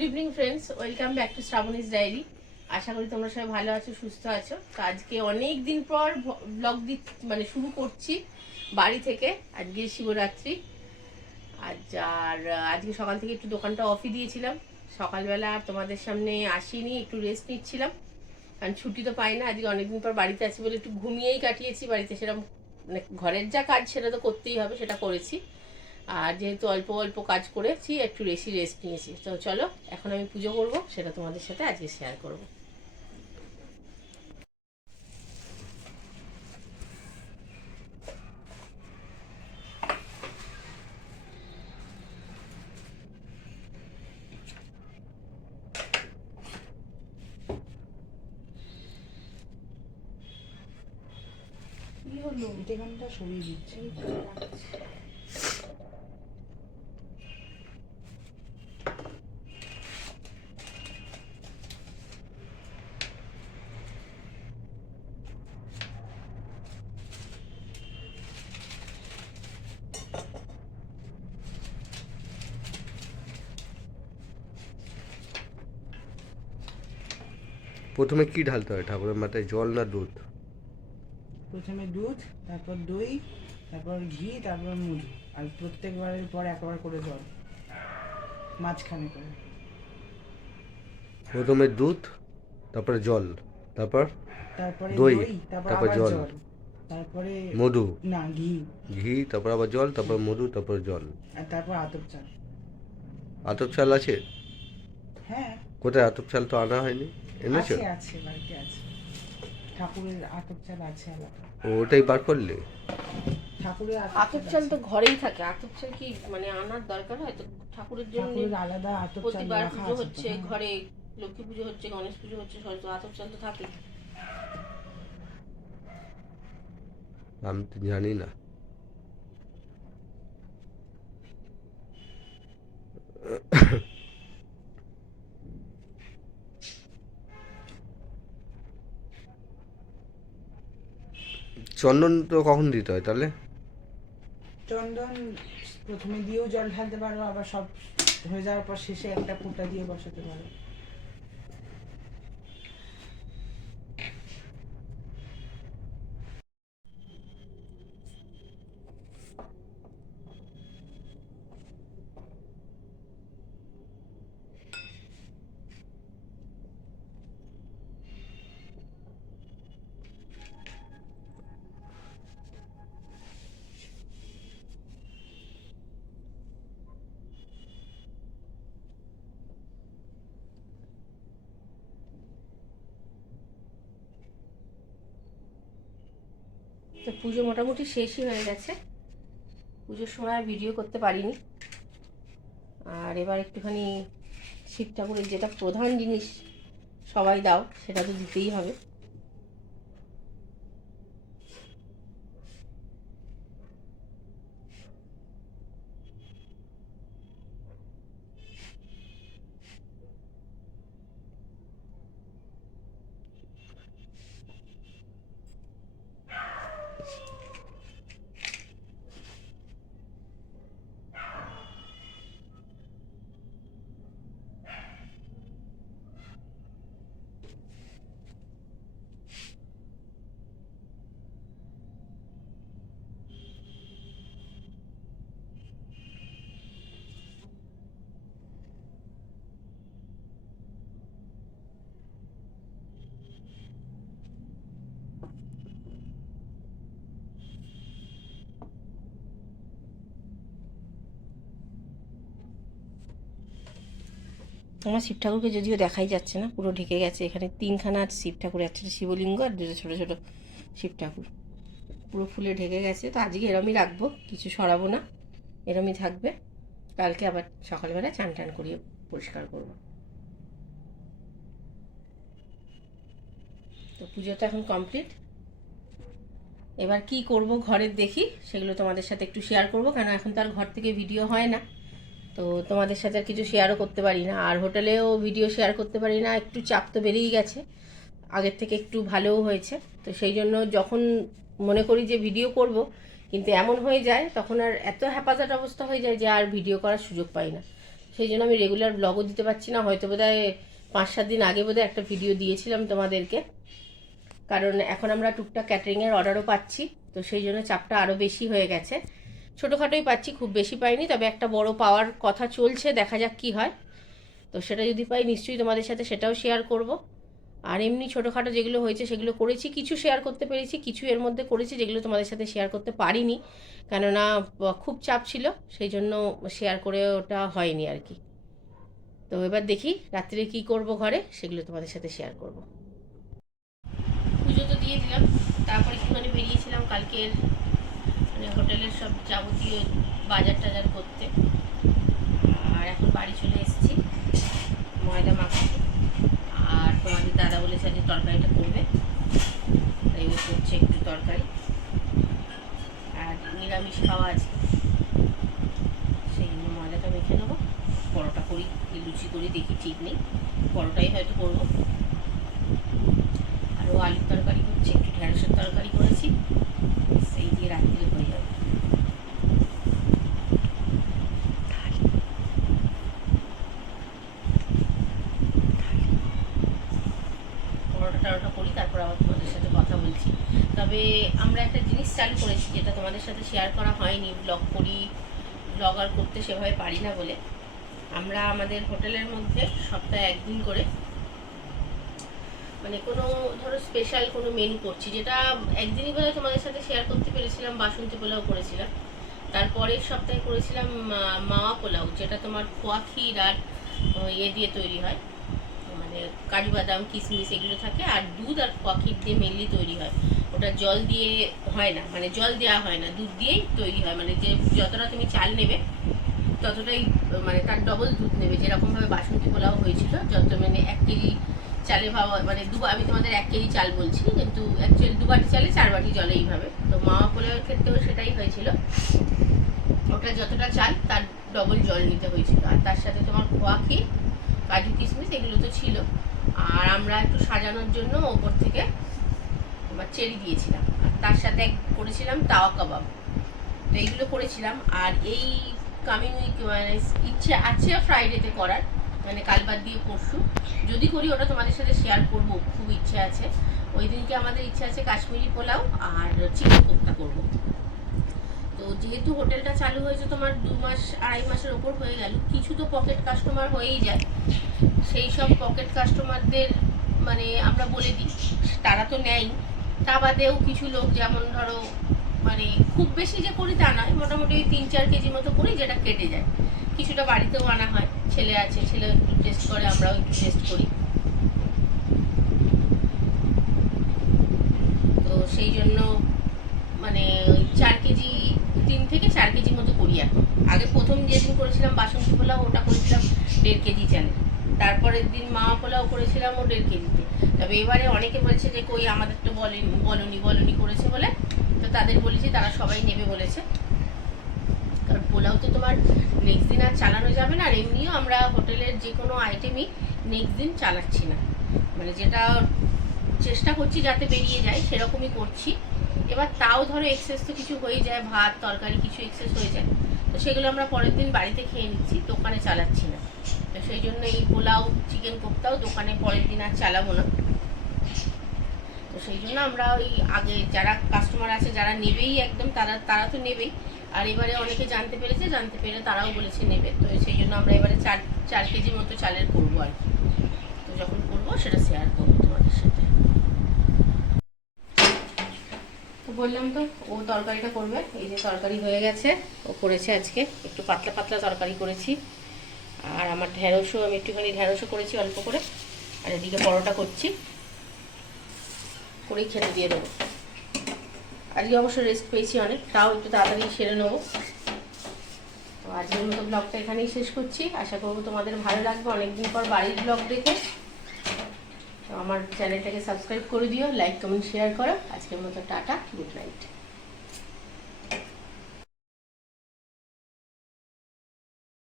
Good evening friends, welcome back to Shrabani's diary. আশা করি তোমরা সবাই ভালো আছো, সুস্থ আছো। তো আজকে অনেক দিন পর ব্লগ শুরু করছি বাড়ি থেকে। আজকে শিবরাত্রি। আর আজকে সকাল থেকে একটু দোকানটা অফই দিয়েছিলাম। সকালবেলা আর তোমাদের সামনে আসিনি, একটু রেস্ট নিচ্ছিলাম, কারণ ছুটি তো পাই না। আজকে অনেকদিন পর বাড়িতে আছি বলে একটু ঘুমিয়েই কাটিয়েছি। বাড়িতে সেরকম ঘরের যা কাজ সেটা তো করতেই হবে, সেটা করেছি। আর যেহেতু অল্প অল্প কাজ করেছি, একটু বেশি রেস্ট নিয়েছি। তো চলো, এখন আমি পুজো করব, সেটা তোমাদের সাথে আজকে শেয়ার করব। কি হলো? এখানটা সরিয়ে দিচ্ছি। প্রথমে কি ঢালতে হয় ঠাকুরের মাথায়, জল না দুধ? প্রথমে দুধ, তারপর দই, তারপর ঘি, তারপর মধু। আর প্রত্যেকবারের পর একবার করে জল, মাঝখানে করে। প্রথমে দুধ, তারপরে জল, তারপর তারপরে দই, দই, তারপর তারপর আবার জল, জল, তারপরে মধু, না ঘি, ঘি, তারপর আবার জল, তারপর মধু, তারপর জল। আর তারপর আতপ চাল। আতপ চাল আছে? হ্যাঁ কোথায় আতপ চাল তো আনা হয়নি, এনেছো? আছে, আছে বাড়িতে আছে। ঠাকুরের আতপ চাল আছে আলাদা। ওটাই বার করলে? ঠাকুরের আতপ চাল তো ঘরেই থাকে। আতপ চাল কি আনার দরকার হয়? তো ঠাকুরের জন্য ঠাকুরের আলাদা আতপ চাল প্রতিবার রাখা পুজো আছে তো, হচ্ছে হ্যাঁ। ঘরে, লক্ষ্মী পুজো হচ্ছে, গণেশ পুজো হচ্ছে, সরস্বতী, আতপ চাল তো থাকে। আমি তো জানি না। চন্দন তো কখন দিতে হয় তাহলে? চন্দন প্রথমে দিয়েও জল ঢালতে পারো, আবার সব হয়ে যাওয়ার পর শেষে একটা ফোঁটা দিয়ে বসাতে পারো। তো পুজো মোটামুটি শেষই হয়ে গেছে। পুজোর সময় ভিডিও করতে পারিনি। আর এবার একটুখানি শিব ঠাকুরের যেটা প্রধান জিনিস সবাই দাও, সেটা তো দিতেই হবে। আমার শিব ঠাকুরকে যদিও দেখাই যাচ্ছে না, পুরো ঢেকে গেছে। এখানে তিনখানা শিব ঠাকুর, একটা শিবলিঙ্গ আর দুটো ছোটো ছোটো শিব ঠাকুর, পুরো ফুলে ঢেকে গেছে। তো আজকে এরমই রাখবো, কিছু সরাবো না, এরমই থাকবে। কালকে আবার সকালবেলা চান টান করিয়ে পরিষ্কার করবো। তো পুজোটা এখন কমপ্লিট। এবার কি করব ঘরের দেখি, সেগুলো তোমাদের সাথে একটু শেয়ার করব, কেন এখন তার ঘর থেকে ভিডিও হয় না। তো তোমাদের সাথে আর কিছু শেয়ারও করতে পারি না, আর হোটেলেও ভিডিও শেয়ার করতে পারি না। একটু চাপ তো বেড়েই গেছে, আগের থেকে একটু ভালোও হয়েছে। তো সেই জন্য যখন মনে করি যে ভিডিও করব, কিন্তু এমন হয়ে যায় তখন আর এত হ্যাপাজার্ড অবস্থা হয়ে যায় যে আর ভিডিও করার সুযোগ পাই না। সেই জন্য আমি রেগুলার ব্লগও দিতে পারছি না। হয়তো বোধহয় 5-7 দিন আগে বোধহয় একটা ভিডিও দিয়েছিলাম তোমাদেরকে, কারণ এখন আমরা টুকটাক ক্যাটারিংয়ের অর্ডারও পাচ্ছি, তো সেই জন্য চাপটা আরও বেশি হয়ে গেছে। ছোটোখাটোই পাচ্ছি, খুব বেশি পাইনি, তবে একটা বড় পাওয়ার কথা চলছে, দেখা যাক কী হয়। তো সেটা যদি পাই নিশ্চয়ই তোমাদের সাথে সেটাও শেয়ার করব। আর এমনি ছোটোখাটো যেগুলো হয়েছে সেগুলো করেছি, কিছু শেয়ার করতে পেরেছি, কিছু এর মধ্যে করেছি যেগুলো তোমাদের সাথে শেয়ার করতে পারিনি, কেননা খুব চাপ ছিল, সেই জন্য শেয়ার করে ওটা হয়নি আর কি। তো এবার দেখি রাত্রে কি করব ঘরে, সেগুলো তোমাদের সাথে শেয়ার করব। পুজো তো দিয়ে দিলাম, তারপরে একটুখানি বেরিয়েছিলাম কালকের মানে হোটেলের সব যাবতীয় বাজার টাজার করতে। আর এখন বাড়ি চলে এসেছি ময়দা মাখাতে। আর তোমাদের দাদা বলেছে যে তরকারিটা করবে, তাই ও করছে একটু তরকারি। আর নিরামিষ খাওয়া আছে, সেই জন্য ময়দাটা মেখে নেবো। পরোটা করি কি লুচি করি দেখি, ঠিক নেই, পরোটাই হয়তো করবো। আর ও আলুর তরকারি করছে, একটু ঢেঁড়সের তরকারি করেছি, সেই দিয়ে রাত্রে হয়ে যাবে। পরোটা করি, তারপর আবার তোমাদের সাথে কথা বলছি। তবে আমরা একটা জিনিস চালু করেছি, যেটা তোমাদের সাথে শেয়ার করা হয়নি, ব্লগ করি, ব্লগ আর করতে সেভাবে পারি না বলে। আমরা আমাদের হোটেলের মধ্যে সপ্তাহে একদিন করে মানে কোনো ধরো স্পেশাল কোনো মেনু করছি, যেটা একদিনই বোধহয় তোমাদের সাথে শেয়ার করতে পেরেছিলাম, বাসন্তী পোলাও করেছিলাম। তারপরের সপ্তাহে করেছিলাম মাওয়া পোলাও, যেটা তোমার খোয়া ক্ষীর আর ইয়ে দিয়ে তৈরি হয়, মানে কাজু বাদাম কিশমিশ এগুলো থাকে, আর দুধ আর খোয়া ক্ষীর দিয়ে মেনলি তৈরি হয়। ওটা জল দিয়ে হয় না, মানে জল দেওয়া হয় না, দুধ দিয়েই তৈরি হয়। মানে যে যতটা তুমি চাল নেবে ততটাই মানে তার ডবল দুধ নেবে। যেরকমভাবে বাসন্তী পোলাও হয়েছিল, যত মানে 1 কেজি চালে ভাবা, মানে আমি তোমাদের 1 কেজি চাল বলছি, কিন্তু অ্যাকচুয়ালি 2 বাটি চালে 4 বাটি জলে এইভাবে। তো মাওয়া পোলাওয়ের ক্ষেত্রেও সেটাই হয়েছিল, ওটা যতটা চাল তার ডবল জল নিতে হয়েছিল। আর তার সাথে তোমার খোয়া ক্ষীর, কাজু কিশমিশ এগুলো তো ছিল। আর আমরা একটু সাজানোর জন্য ওপর থেকে তোমার চেরি দিয়েছিলাম, আর তার সাথে করেছিলাম তাওয়া কাবাব। তো এইগুলো করেছিলাম। আর এই কামিং উইক মানে ইচ্ছে আছে ফ্রাইডেতে করার, মানে কাল বাদ দিয়ে পরশু যদি করি, ওটা তোমাদের সাথে শেয়ার করব, খুব ইচ্ছে আছে। ওই দিনকে আমাদের ইচ্ছে আছে কাশ্মীরি পোলাও আর চিকেন কোপ্তা করব। তো যেহেতু হোটেলটা চালু হয়েছে তোমার 2 মাস 2.5 মাসের ওপর হয়ে গেল, কিছু তো পকেট কাস্টমার হয়েই যায়। সেই সব পকেট কাস্টমারদের মানে আমরা বলে দিই, তারা তো নেয়, তা বাদেও কিছু লোক, যেমন ধরো মানে খুব বেশি যে করি তা নয়, মোটামুটি 3-4 কেজি মতো করি, যেটা কেটে যায়। কিছুটা বাড়িতেও আনা হয়, ছেলে আছে, ছেলে একটু টেস্ট করে, আমরাও একটু টেস্ট করি। তো সেই জন্য মানে 4 কেজি 3 থেকে 4 কেজি মতো করি এখন। আগে প্রথম যেদিন করেছিলাম বাসন্তী পোলাও, ওটা করেছিলাম 1.5 কেজি চালে। তারপরের দিন মাওয়া পোলাও করেছিলাম ও 1.5 কেজিতে। তবে এবারে অনেকে বলছে যে কই আমাদের তো বলনি করেছে বলে, তো তাদের বলেছি, তারা সবাই নেবে বলেছে। কারণ পোলাও তো তোমার নেক্সট দিন আর চালানো যাবে না, আর এমনিও আমরা হোটেলের যে কোনো আইটেমই নেক্সট দিন চালাচ্ছি না, মানে যেটা চেষ্টা করছি যাতে বেরিয়ে যায় সেরকমই করছি। এবার তাও ধরো এক্সেস তো কিছু হয়ে যায়, ভাত তরকারি কিছু এক্সেস হয়ে যায়, তো সেগুলো আমরা পরের দিন বাড়িতে খেয়ে নিচ্ছি, দোকানে চালাচ্ছি না। তো সেই জন্য এই পোলাও চিকেন কোপ্তাও দোকানে পরের দিন আর চালাবো না। তো সেই জন্য আমরা ওই আগে যারা কাস্টমার আছে, যারা নেবেই একদম, তারা তো নেবেই। আর এবারে অনেকে জানতে পেরে তারাও বলেছে নেবে। তো সেই জন্য আমরা এবারে 4 কেজি মতো চালের করবো আর কি। তো যখন করবো সেটা শেয়ার করবো তোমাদের সাথে। তো বললাম তো ও তরকারিটা করবে, এই যে তরকারি হয়ে গেছে, ও করেছে আজকে একটু পাতলা পাতলা তরকারি করেছি। আর আমার ঢেঁড়সও, আমি একটুখানি ঢেঁড়সও করেছি অল্প করে। আর এদিকে পরোটা করছি, করেই খেতে দিয়ে দেবো। আজকে অবশ্য রেস্ট পেয়েছি অনেক, তাও একটু তাড়াতাড়ি সেরে নেবো। তো আজকের মতো ব্লগটা এখানেই শেষ করছি, আশা করবো তোমাদের ভালো লাগবে অনেকদিন পর বাড়ির ব্লগ দেখে। তো আমার চ্যানেলটাকে সাবস্ক্রাইব করে দিও, লাইক কমেন্ট শেয়ার করো। আজকের মতো টাটা, গুড নাইট।